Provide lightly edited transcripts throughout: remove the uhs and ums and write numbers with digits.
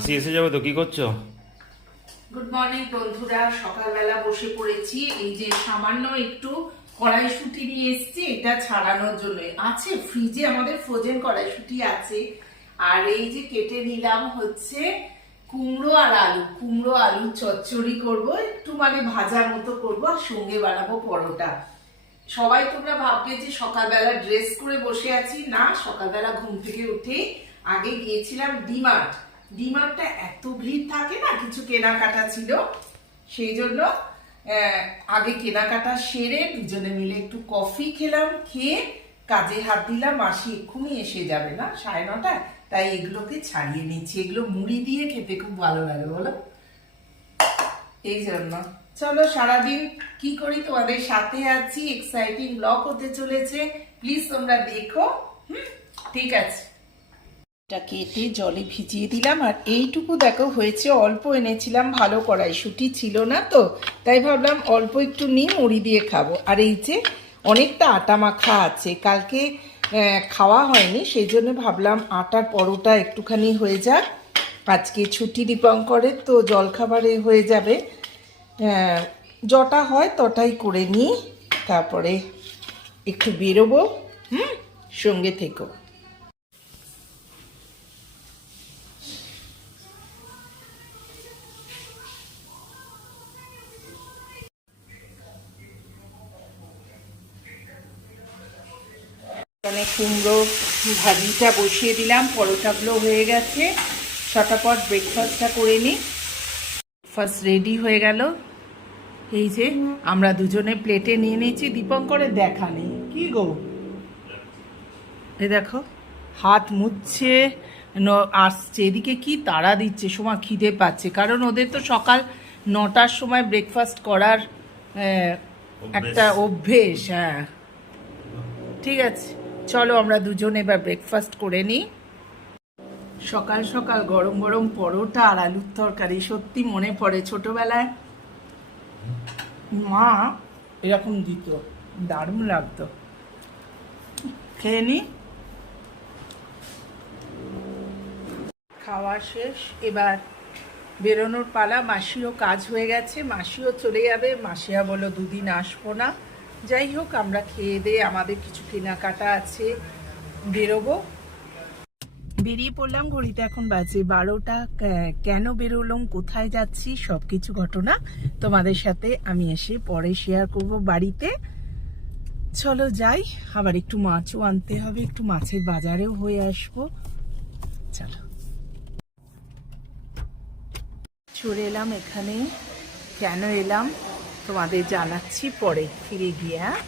মাসি এসে যাবে তো, কি করছো? গুড মর্নিং বন্ধুরা, সকালবেলা বসে পড়েছি। এই যে সামান্য একটু কড়াইশুঁটি নিয়ে এসেছি, এটা ছাড়ানোর জন্য। আছে ফ্রিজে, আমাদের ফ্রোজেন কড়াইশুঁটি আছে। আর এই যে কেটে নিলাম হচ্ছে কুমড়ো আলু চচ্চড়ি করব, একটু মানে ভাজার মতো করব, আর সঙ্গে বানাবো পরোটা। সবাই তোমরা ভাববে যে সকালবেলা ড্রেস করে বসে আছি। না, সকালবেলা ঘুম থেকে উঠে আগে গিয়েছিলাম ডিমার্টটা এত ভিড় থাকে না, কিছু কেনাকাটা ছিল, সেই জন্য আগে কেনাকাটা সেরে দুজনে মিলে একটু কফি খেলাম, খেয়ে কাজে হাত দিলাম। মাসি এক্ষুনি এসে যাবে না, 9:30, তাই এগুলোকে ছাড়িয়ে নিচ্ছি। এগুলো মুড়ি দিয়ে খেতে খুব ভালো লাগে, বলো? এই জন্য চলো, সারাদিন কি করি তোমাদের সাথে আছি। এক্সাইটিং ব্লগ হতে চলেছে, প্লিজ তোমরা দেখো। ঠিক আছে, এটা কেটে জলে ভিজিয়ে দিলাম। আর এইটুকু দেখো হয়েছে, অল্প এনেছিলাম, ভালো কড়াইশুঁটি ছিল না তো, তাই ভাবলাম অল্প একটু নিয়ে মুড়ি দিয়ে খাবো। আর এই যে অনেকটা আটা মাখা আছে, কালকে খাওয়া হয়নি, সেই জন্য ভাবলাম আটার পরোটা একটুখানি হয়ে যাক। আজকে ছুটি দীপঙ্করের, তো জলখাবারে হয়ে যাবে। যটা হয় তটাই করে নিই, তারপরে একটু বেরোবো। সঙ্গে থেকো। এখানে কুমড়ো ভাজিটা বসিয়ে দিলাম, পরোটাগুলো হয়ে গেছে, ছটাপট ব্রেকফাস্টটা করে নিই। ফার্স্ট রেডি হয়ে গেল। এই যে আমরা দুজনে প্লেটে নিয়ে নিয়েছি, দীপঙ্করের দেখা নেই। কি গো, এই দেখো হাত মুছছে, আসছে এদিকে, কি তাড়া দিচ্ছে, সময় খিদে পাচ্ছে, কারণ ওদের তো সকাল 9টার সময় ব্রেকফাস্ট করার একটা অভ্যেস। হ্যাঁ, ঠিক আছে, চলো আমরা দুজনে এবার ব্রেকফাস্ট করে নিই। সকাল সকাল গরম গরম পরোটা আর আলুর তরকারি, সত্যি মনে পড়ে ছোটবেলায় মা এরকম দিত, দারুণ লাগতো। খেয়ে নি, খাওয়া শেষ, এবার বেরোনোর পালা। মাসিও কাজ হয়ে গেছে, মাসিও চলে যাবে। মাসিয়া বললো 2 দিন আসবো না। যাই হোক, আমরা খেয়ে দিয়ে আমাদের কিছু কেনাকাটা আছে, বেরোবো। বেরিয়ে পড়লাম, ঘড়িতে এখন বাজে 12টা। কেন বেরোলাম, কোথায় যাচ্ছি, সব কিছু ঘটনা তোমাদের সাথে আমি এসে পরে শেয়ার করব বাড়িতে। চলো যাই, আবার একটু মাছও আনতে হবে, একটু মাছের বাজারেও হয়ে আসবো। চলো, চলে এলাম এখানে। কেন এলাম তোমাদের জানাচ্ছি পরে, ফিরে গিয়ে। হ্যাঁ,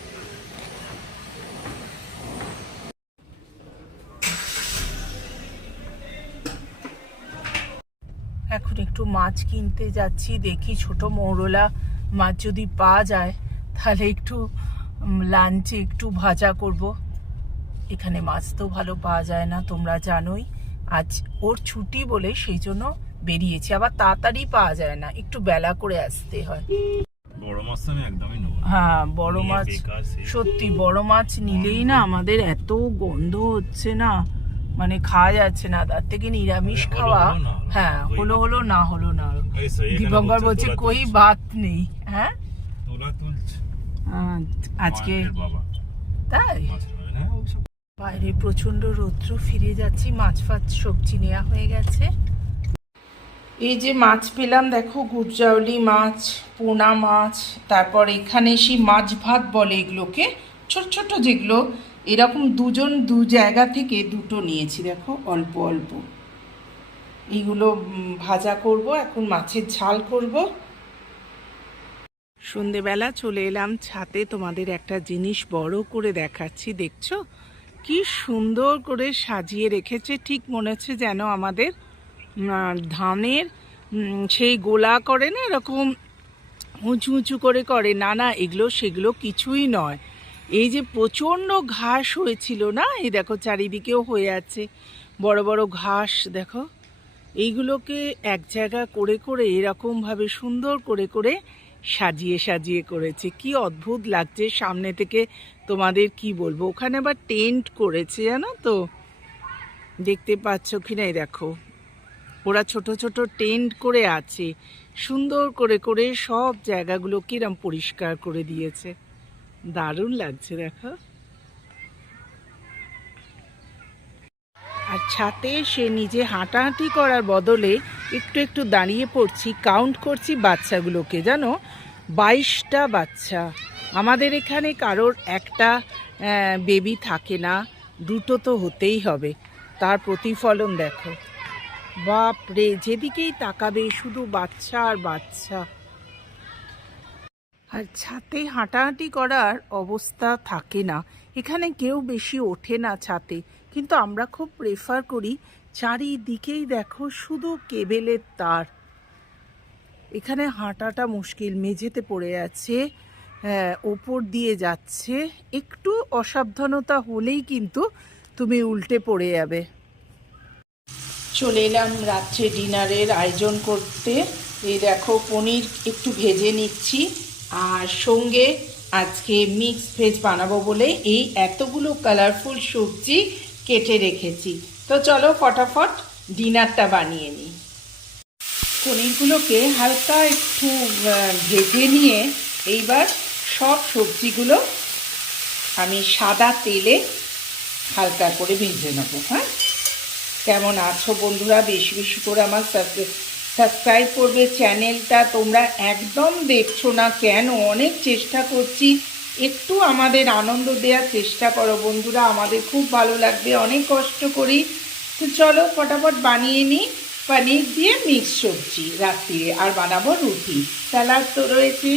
এখন একটু মাছ কিনতে যাচ্ছি, দেখি ছোট মৌরলা মাছ যদি পাওয়া যায়, তাহলে একটু লাঞ্চে একটু ভাজা করব। এখানে মাছ তো ভালো পাওয়া যায় না, তোমরা জানোই। আজ ওর ছুটি বলে সেই জন্য বেরিয়েছি, আবার তাড়াতাড়ি পাওয়া যায় না, একটু বেলা করে আসতে হয়। বড় মাছ তো আমি একদমই নেব না। হ্যাঁ, বড় মাছ, সত্যি বড় মাছ নিলেই না আমাদের এত গন্ধ হচ্ছে না, মানে খাওয়া যাচ্ছে না, তার থেকে নিরামিষ খাওয়া। হ্যাঁ, হলো হলো, না হলো না। দীপঙ্কর বলছে কই ভাত নেই। হ্যাঁ, আজকে তাই বাইরে প্রচন্ড রৌদ্র, ফিরে যাচ্ছি। মাছ ফাছ সবজি নেওয়া হয়ে গেছে। এই যে মাছ পেলাম, দেখো গুরজাউলি মাছ, পোনা মাছ, তারপর এখানে সেই মাছ ভাত বলে এগুলোকে, ছোট ছোট যেগুলো, এরকম দুজন দু জায়গা থেকে দুটো নিয়েছি, দেখো অল্প অল্প। এইগুলো ভাজা করব, এখন মাছের ঝাল করব। সন্ধেবেলা চলে এলাম ছাদে, তোমাদের একটা জিনিস বড় করে দেখাচ্ছি, দেখছো কি সুন্দর করে সাজিয়ে রেখেছে। ঠিক মনে হচ্ছে যেন আমাদের ধানের সেই গোলা করে না, এরকম উঁচু উঁচু করে করে। না না, এগুলো সেগুলো কিছুই নয়। এই যে প্রচণ্ড ঘাস হয়েছিল না, এই দেখো চারিদিকেও হয়ে আছে বড় বড় ঘাস, দেখো এইগুলোকে এক জায়গা করে করে এরকমভাবে সুন্দর করে করে সাজিয়ে সাজিয়ে করেছে। কি অদ্ভুত লাগছে সামনে থেকে, তোমাদের কি বলবো। ওখানে আবার টেন্ট করেছে, জানো তো, দেখতে পাচ্ছ কিনা, এই দেখো ওরা ছোট ছোট টেন্ট করে আছে, সুন্দর করে করে সব জায়গাগুলো কিরম পরিষ্কার করে দিয়েছে, দারুণ লাগছে দেখো। আর ছাতে সে নিজে হাঁটাহাঁটি করার বদলে একটু একটু দাঁড়িয়ে পড়ছি, কাউন্ট করছি বাচ্চাগুলোকে, জানো 22টা বাচ্চা। আমাদের এখানে কারোর একটা বেবি থাকে না, দুটো তো হতেই হবে, তার প্রতিফলন দেখো। বাপ রে, যেদিকেই তাকাবে শুধু বাচ্চা আর বাচ্চা। আর ছাতে হাঁটাহাঁটি করার অবস্থা থাকে না, এখানে কেউ বেশি ওঠে না ছাতে, কিন্তু আমরা খুব প্রেফার করি। চারিদিকেই দেখো শুধু কেবেলের তার, এখানে হাঁটাটা মুশকিল, মেঝেতে পড়ে আছে, ওপর দিয়ে যাচ্ছে, একটু অসাবধানতা হলেই কিন্তু তুমি উল্টে পড়ে যাবে। চলে এলাম রাত্রে ডিনারের আয়োজন করতে। এই দেখো পনির একটু ভেজে নিচ্ছি, আর সঙ্গে আজকে মিক্স ভেজ বানাবো বলে এই এতগুলো কালারফুল সবজি কেটে রেখেছি। তো চলো ফটাফট ডিনারটা বানিয়ে নিই। পনিরগুলোকে হালকা একটু ভেজে নিয়ে এইবার সব সবজিগুলো আমি সাদা তেলে হালকা করে ভেজে নেবো। হ্যাঁ, কেমন আছো বন্ধুরা? বেশি বেশি করে আমার সাবস্ক্রাইব করবে চ্যানেলটা। তোমরা একদম দেখছো না কেন? অনেক চেষ্টা করছি, একটু আমাদের আনন্দ দেওয়ার চেষ্টা করো বন্ধুরা, আমাদের খুব ভালো লাগবে, অনেক কষ্ট করি। তো চলো ফটাফট বানিয়ে নিই পনির দিয়ে মিক্স সবজি রাত্রিরে, আর বানাবো রুটি। স্যালাড তো রয়েছে,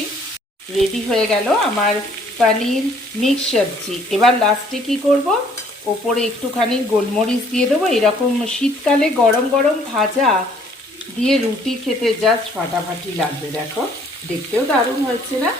রেডি হয়ে গেল আমার পনির মিক্স সবজি। এবার লাস্টে কি করব, ওপরে একটুখানি গোলমরিচ দিয়ে দেবো। এরকম শীতকালে গরম গরম ভাজা দিয়ে রুটি খেতে জাস্ট ফাটাফাটি লাগবে। দেখো দেখতেও দারুণ হয়েছে না?